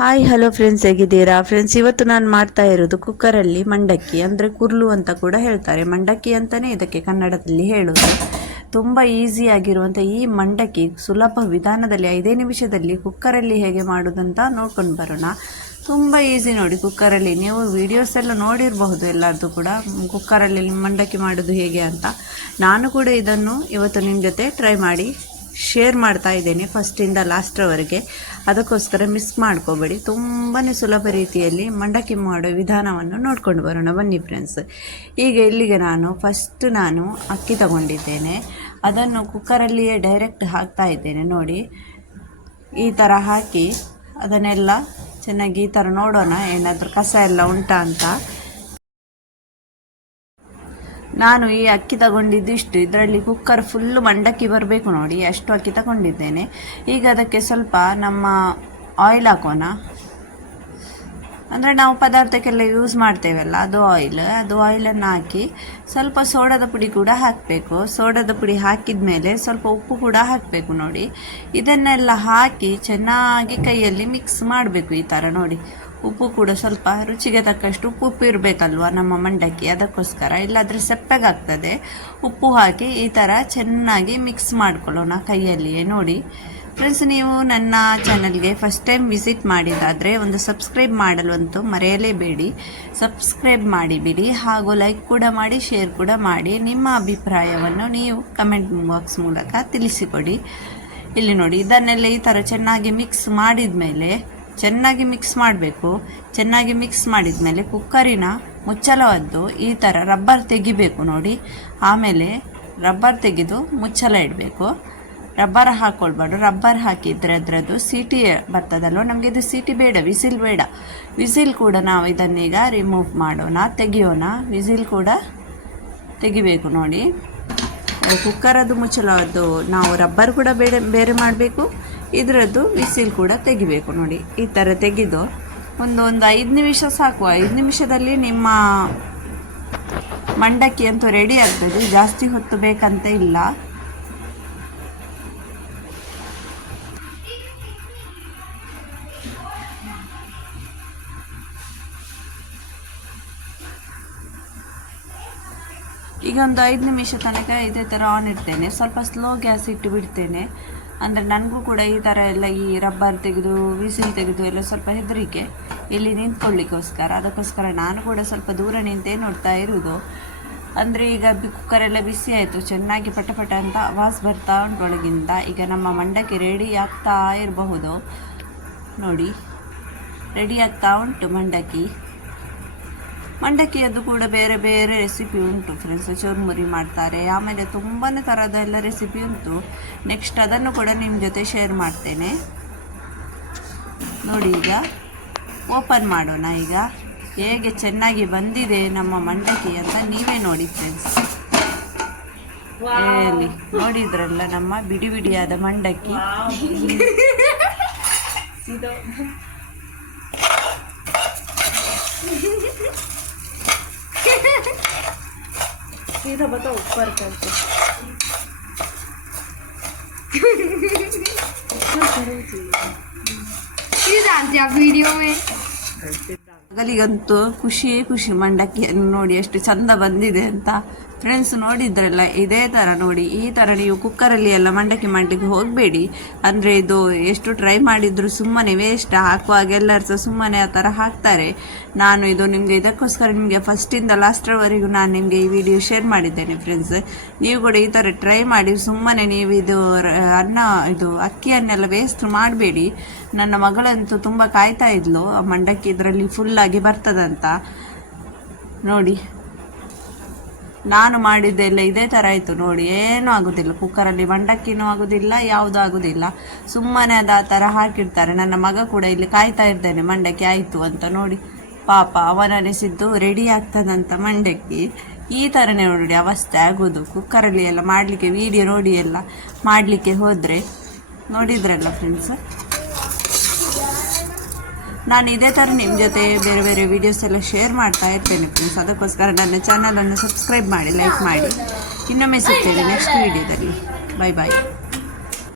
Hi hello friends, ಹೇಗಿದ್ದೀರಾ friends? ಇವತ್ತು ನಾನು ಮಾಡ್ತಾ ಇರೋದು ಕುಕ್ಕರಲ್ಲಿ ಮಂಡಕ್ಕಿ, ಅಂದರೆ ಕುರ್ಲು ಅಂತ ಕೂಡ ಹೇಳ್ತಾರೆ. ಮಂಡಕ್ಕಿ ಅಂತಲೇ ಇದಕ್ಕೆ ಕನ್ನಡದಲ್ಲಿ ಹೇಳೋದು. ತುಂಬ ಈಸಿಯಾಗಿರುವಂಥ ಈ ಮಂಡಕ್ಕಿ ಸುಲಭ ವಿಧಾನದಲ್ಲಿ 5 ನಿಮಿಷದಲ್ಲಿ ಕುಕ್ಕರಲ್ಲಿ ಹೇಗೆ ಮಾಡೋದಂತ ನೋಡ್ಕೊಂಡು ಬರೋಣ. ತುಂಬ ಈಸಿ ನೋಡಿ. ಕುಕ್ಕರಲ್ಲಿ ನೀವು ವೀಡಿಯೋಸ್ ಎಲ್ಲ ನೋಡಿರಬಹುದು ಎಲ್ಲರದ್ದು ಕೂಡ, ಕುಕ್ಕರಲ್ಲಿ ಮಂಡಕ್ಕಿ ಮಾಡೋದು ಹೇಗೆ ಅಂತ. ನಾನು ಕೂಡ ಇದನ್ನು ಇವತ್ತು ನಿಮ್ಮ ಜೊತೆ ಟ್ರೈ ಮಾಡಿ ಶೇರ್ ಮಾಡ್ತಾ ಇದ್ದೇನೆ, ಫಸ್ಟಿಂದ ಲಾಸ್ಟ್ರವರೆಗೆ. ಅದಕ್ಕೋಸ್ಕರ ಮಿಸ್ ಮಾಡ್ಕೋಬೇಡಿ. ತುಂಬಾ ಸುಲಭ ರೀತಿಯಲ್ಲಿ ಮಂಡಕ್ಕಿ ಮಾಡೋ ವಿಧಾನವನ್ನು ನೋಡ್ಕೊಂಡು ಬರೋಣ ಬನ್ನಿ ಫ್ರೆಂಡ್ಸ್. ಈಗ ಇಲ್ಲಿಗೆ ನಾನು ಅಕ್ಕಿ ತಗೊಂಡಿದ್ದೇನೆ. ಅದನ್ನು ಕುಕ್ಕರಲ್ಲಿಯೇ ಡೈರೆಕ್ಟ್ ಹಾಕ್ತಾ ಇದ್ದೇನೆ. ನೋಡಿ, ಈ ಥರ ಹಾಕಿ ಅದನ್ನೆಲ್ಲ ಚೆನ್ನಾಗಿ ಈ ಥರ ನೋಡೋಣ ಏನಾದರೂ ಕಸ ಎಲ್ಲ ಉಂಟಾ ಅಂತ. ನಾನು ಈ ಅಕ್ಕಿ ತಗೊಂಡಿದ್ದು ಇಷ್ಟು, ಇದರಲ್ಲಿ ಕುಕ್ಕರ್ ಫುಲ್ಲು ಮಂಡಕ್ಕಿ ಬರಬೇಕು ನೋಡಿ, ಅಷ್ಟು ಅಕ್ಕಿ ತಗೊಂಡಿದ್ದೇನೆ. ಈಗ ಅದಕ್ಕೆ ಸ್ವಲ್ಪ ನಮ್ಮ ಆಯಿಲ್ ಹಾಕೋಣ. ಅಂದರೆ ನಾವು ಪದಾರ್ಥಕ್ಕೆಲ್ಲ ಯೂಸ್ ಮಾಡ್ತೇವಲ್ಲ, ಅದು ಆಯಿಲನ್ನು ಹಾಕಿ ಸ್ವಲ್ಪ ಸೋಡಾದ ಪುಡಿ ಕೂಡ ಹಾಕಬೇಕು. ಸೋಡಾದ ಪುಡಿ ಹಾಕಿದ ಮೇಲೆ ಸ್ವಲ್ಪ ಉಪ್ಪು ಕೂಡ ಹಾಕಬೇಕು ನೋಡಿ. ಇದನ್ನೆಲ್ಲ ಹಾಕಿ ಚೆನ್ನಾಗಿ ಕೈಯಲ್ಲಿ ಮಿಕ್ಸ್ ಮಾಡಬೇಕು ಈ ಥರ ನೋಡಿ. ಉಪ್ಪು ಕೂಡ ಸ್ವಲ್ಪ ರುಚಿಗೆ ತಕ್ಕಷ್ಟು ಉಪ್ಪು ಇರಬೇಕಲ್ವ ನಮ್ಮ ಮಂಡಕ್ಕಿ, ಅದಕ್ಕೋಸ್ಕರ. ಇಲ್ಲಾದರೆ ಸೆಪ್ಪಗಾಗ್ತದೆ. ಉಪ್ಪು ಹಾಕಿ ಈ ಥರ ಚೆನ್ನಾಗಿ ಮಿಕ್ಸ್ ಮಾಡ್ಕೊಳ್ಳೋಣ ಕೈಯಲ್ಲಿಯೇ ನೋಡಿ. ಫ್ರೆಂಡ್ಸ್, ನೀವು ನನ್ನ ಚಾನಲ್ಗೆ ಫಸ್ಟ್ ಟೈಮ್ ವಿಸಿಟ್ ಮಾಡಿದಾದರೆ ಒಂದು ಸಬ್ಸ್ಕ್ರೈಬ್ ಮಾಡಲಂತೂ ಮರೆಯಲೇಬೇಡಿ. ಸಬ್ಸ್ಕ್ರೈಬ್ ಮಾಡಿಬಿಡಿ, ಹಾಗೂ ಲೈಕ್ ಕೂಡ ಮಾಡಿ, ಶೇರ್ ಕೂಡ ಮಾಡಿ. ನಿಮ್ಮ ಅಭಿಪ್ರಾಯವನ್ನು ನೀವು ಕಮೆಂಟ್ ಬಾಕ್ಸ್ ಮೂಲಕ ತಿಳಿಸಿಕೊಡಿ. ಇಲ್ಲಿ ನೋಡಿ, ಇದನ್ನೆಲ್ಲ ಈ ಥರ ಚೆನ್ನಾಗಿ ಮಿಕ್ಸ್ ಮಾಡಿದ ಮೇಲೆ ಚೆನ್ನಾಗಿ ಮಿಕ್ಸ್ ಮಾಡಬೇಕು. ಚೆನ್ನಾಗಿ ಮಿಕ್ಸ್ ಮಾಡಿದ ಮೇಲೆ ಕುಕ್ಕರಿನ ಮುಚ್ಚಳವದ್ದು ಈ ಥರ ರಬ್ಬರ್ ತೆಗಿಬೇಕು ನೋಡಿ. ಆಮೇಲೆ ರಬ್ಬರ್ ತೆಗೆದು ಮುಚ್ಚಳ ಇಡಬೇಕು. ರಬ್ಬರ್ ಹಾಕ್ಕೊಳ್ಬಾರ್ದು. ರಬ್ಬರ್ ಹಾಕಿದರೆ ಅದರದ್ದು ಸೀಟಿ ಬರ್ತದಲ್ವ, ನಮಗೆ ಇದು ಸೀಟಿ ಬೇಡ, ವಿಸಿಲ್ ಬೇಡ. ವಿಸಿಲ್ ಕೂಡ ನಾವು ಇದನ್ನೀಗ ರಿಮೂವ್ ಮಾಡೋಣ, ತೆಗಿಯೋಣ. ವಿಸಿಲ್ ಕೂಡ ತೆಗಿಬೇಕು ನೋಡಿ. ಕುಕ್ಕರದ್ದು ಮುಚ್ಚಳದ್ದು ನಾವು ರಬ್ಬರ್ ಕೂಡ ಬೇರೆ ಮಾಡಬೇಕು, ಇದರದ್ದು ವಿಸಿಲ್ ಕೂಡ ತೆಗಿಬೇಕು ನೋಡಿ. ಈ ಥರ ತೆಗೆದು ಒಂದು 5 ನಿಮಿಷ ಸಾಕು. 5 ನಿಮಿಷದಲ್ಲಿ ನಿಮ್ಮ ಮಂಡಕ್ಕಿ ಅಂತೂ ರೆಡಿ ಆಗ್ತದೆ. ಜಾಸ್ತಿ ಹೊತ್ತು ಬೇಕಂತ ಇಲ್ಲ. ಈಗ ಒಂದು 5 ನಿಮಿಷ ತನಕ ಇದೇ ಥರ ಆನ್ ಇಡ್ತೇನೆ. ಸ್ವಲ್ಪ ಸ್ಲೋ ಗ್ಯಾಸ್ ಇಟ್ಟು ಬಿಡ್ತೇನೆ. ಅಂದರೆ ನನಗೂ ಕೂಡ ಈ ಥರ ಎಲ್ಲ ಈ ರಬ್ಬರ್ ತೆಗೆದು ವಿಸಿಲ್ ತೆಗೆದು ಎಲ್ಲ ಸ್ವಲ್ಪ ಹೆದರಿಕೆ ಇಲ್ಲಿ ನಿಂತ್ಕೊಳ್ಳಿಕ್ಕೋಸ್ಕರ. ಅದಕ್ಕೋಸ್ಕರ ನಾನು ಕೂಡ ಸ್ವಲ್ಪ ದೂರ ನಿಂತೇ ನೋಡ್ತಾ ಇರೋದು. ಅಂದರೆ ಈಗ ಕುಕ್ಕರೆಲ್ಲ ಬಿಸಿ ಆಯಿತು, ಚೆನ್ನಾಗಿ ಪಟ ಅಂತ ಆವಾಜ್ ಬರ್ತಾ ಉಂಟು ಒಳಗಿಂದ. ಈಗ ನಮ್ಮ ಮಂಡಕ್ಕಿ ರೆಡಿ ಆಗ್ತಾ ಇರಬಹುದು ನೋಡಿ. ರೆಡಿ ಆಗ್ತಾ ಉಂಟು ಮಂಡಕ್ಕಿಯದ್ದು ಕೂಡ ಬೇರೆ ಬೇರೆ ರೆಸಿಪಿ ಉಂಟು ಫ್ರೆಂಡ್ಸ್. ಚುರುಮುರಿ ಮಾಡ್ತಾರೆ, ಆಮೇಲೆ ತುಂಬಾ ಥರದೆಲ್ಲ ರೆಸಿಪಿ ಉಂಟು. ನೆಕ್ಸ್ಟ್ ಅದನ್ನು ಕೂಡ ನಿಮ್ಮ ಜೊತೆ ಶೇರ್ ಮಾಡ್ತೇನೆ ನೋಡಿ. ಈಗ ಓಪನ್ ಮಾಡೋಣ. ಈಗ ಹೇಗೆ ಚೆನ್ನಾಗಿ ಬಂದಿದೆ ನಮ್ಮ ಮಂಡಕ್ಕಿ ಅಂತ ನೀವೇ ನೋಡಿ ಫ್ರೆಂಡ್ಸ್. ಹೇಳಿ ನೋಡಿದ್ರಲ್ಲ ನಮ್ಮ ಬಿಡಿ ಬಿಡಿಯಾದ ಮಂಡಕ್ಕಿ. सीधा बताओ ऊपर करके ये डालते आप वीडियो में. ಮಗಲಿಗಂತೂ ಖುಷಿ ಮಂಡಕ್ಕಿಯನ್ನು ನೋಡಿ ಎಷ್ಟು ಚಂದ ಬಂದಿದೆ ಅಂತ. ಫ್ರೆಂಡ್ಸ್ ನೋಡಿದ್ರಲ್ಲ, ಇದೇ ಥರ ನೋಡಿ. ಈ ಥರ ನೀವು ಕುಕ್ಕರಲ್ಲಿ ಎಲ್ಲ ಮಂಡಕ್ಕಿ ಮಾಡಲಿಕ್ಕೆ ಹೋಗಬೇಡಿ. ಅಂದರೆ ಇದು ಎಷ್ಟು ಟ್ರೈ ಮಾಡಿದ್ರು ಸುಮ್ಮನೆ ವೇಸ್ಟ್. ಹಾಕುವಾಗ ಎಲ್ಲರೂ ಸಹ ಸುಮ್ಮನೆ ಆ ಥರ ಹಾಕ್ತಾರೆ. ನಾನು ಇದು ನಿಮಗೆ ಇದಕ್ಕೋಸ್ಕರ ನಿಮಗೆ ಫಸ್ಟಿಂದ ಲಾಸ್ಟ್ರವರೆಗೂ ನಾನು ನಿಮಗೆ ಈ ವಿಡಿಯೋ ಶೇರ್ ಮಾಡಿದ್ದೇನೆ ಫ್ರೆಂಡ್ಸ್. ನೀವು ಕೂಡ ಈ ಥರ ಟ್ರೈ ಮಾಡಿ. ಸುಮ್ಮನೆ ನೀವು ಇದು ಅಕ್ಕಿಯನ್ನೆಲ್ಲ ವೇಸ್ಟ್ ಮಾಡಬೇಡಿ. ನನ್ನ ಮಗಳಂತೂ ತುಂಬ ಕಾಯ್ತಾ ಇದ್ಲು, ಮಂಡಕ್ಕಿ ಇದರಲ್ಲಿ ಫುಲ್ಲಾಗಿ ಬರ್ತದಂತ ನೋಡಿ. ನಾನು ಮಾಡಿದ್ದೆಲ್ಲ ಇದೇ ಥರ ಆಯಿತು ನೋಡಿ. ಏನೂ ಆಗೋದಿಲ್ಲ, ಕುಕ್ಕರಲ್ಲಿ ಮಂಡಕ್ಕಿನೂ ಆಗೋದಿಲ್ಲ, ಯಾವುದೂ ಆಗೋದಿಲ್ಲ. ಸುಮ್ಮನೆ ಅದು ಆ ಥರ ಹಾಕಿರ್ತಾರೆ. ನನ್ನ ಮಗ ಕೂಡ ಇಲ್ಲಿ ಕಾಯ್ತಾ ಇದ್ದೇನೆ ಮಂಡಕ್ಕಿ ಆಯಿತು ಅಂತ ನೋಡಿ. ಪಾಪ ಅವನನಿಸಿದ್ದು ರೆಡಿ ಆಗ್ತದಂತ ಮಂಡಕ್ಕಿ. ಈ ಥರನೇ ನೋಡಿ ಅವಸ್ಥೆ ಆಗೋದು ಕುಕ್ಕರಲ್ಲಿ ಎಲ್ಲ ಮಾಡಲಿಕ್ಕೆ. ವಿಡಿಯೋ ನೋಡಿ ಎಲ್ಲ ಮಾಡಲಿಕ್ಕೆ ಹೋದರೆ ನೋಡಿದ್ರಲ್ಲ ಫ್ರೆಂಡ್ಸ್. ನಾನು ಇದೇ ಥರ ನಿಮ್ಮ ಜೊತೆ ಬೇರೆ ಬೇರೆ ವೀಡಿಯೋಸ್ ಎಲ್ಲ ಶೇರ್ ಮಾಡ್ತಾ ಇರ್ತೇನೆ ಫ್ರೆಂಡ್ಸ್. ಅದಕ್ಕೋಸ್ಕರ ನನ್ನ ಚಾನಲನ್ನು ಸಬ್ಸ್ಕ್ರೈಬ್ ಮಾಡಿ, ಲೈಕ್ ಮಾಡಿ. ಇನ್ನೊಮ್ಮೆ ಸಿಗ್ತೇನೆ ನೆಕ್ಸ್ಟ್ ವೀಡಿಯೋದಲ್ಲಿ. ಬಾಯ್.